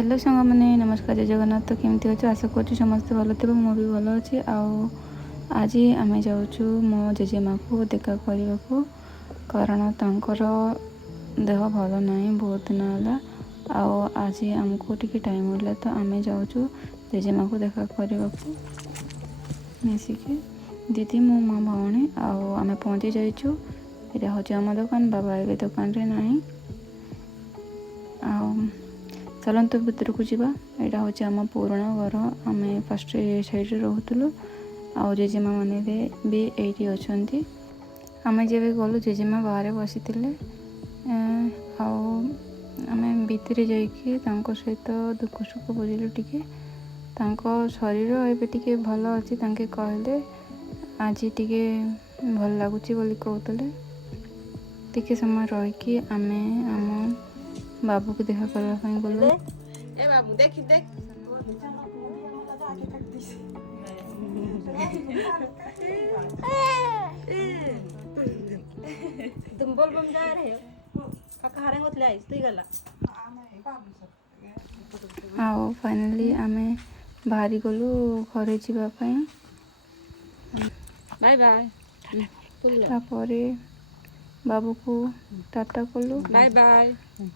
Hello सांग मैंने नमस्कार जय जगन्नाथ। तो केमती अच्छे आशा कर समस्ते भल थे मु भी भल अच्छी। आज आम जाऊँ मो जेजेमा को देखा करने को कारण तांकर देह भल ना बहुत दिन है। आज आमको टी टाइम मिला तो आम जाऊँ जेजेमा को देखा करने को मिसिकी दीदी मो माँ भौणी आम पहुँची जाइचु। यहाँ हूँ आम दुकान बाबा ए दुकान रे ना चलतु भितर को जावा। यहाँ हूँ आम पुराणा घर आम फर्स्ट ए साइड रोलु आ जेजेमा मैंने भी ये अच्छा आम जब गलु जेजेमा बाहर बसी आम भितर जा सहित दुख सुख बुझिलु टिके शरीर ए भल अच्छी कहले आज टिके भल लगुच बोली कहते टिके समय रहीकि आम आम बाबू को देखा करने गलु। ए बाबू देख देख तुम बोल बम जा रहे हो काका हारे होतले आइस तू गला फाइनाली आम बाहरी गलु घरे जावाई। बाय बाय तापर बाबू को टाटा कलु बाय बाय बाय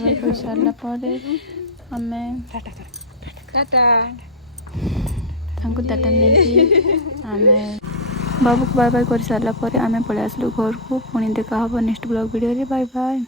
बाय कर सारा पर आम टाटा टाटा नहीं आम बाबू को बाय बाय कर सारा पर आम पलि आसलु घर को। पुणी देखा हम नेक्स्ट ब्लॉग वीडियो रे। Bye bye.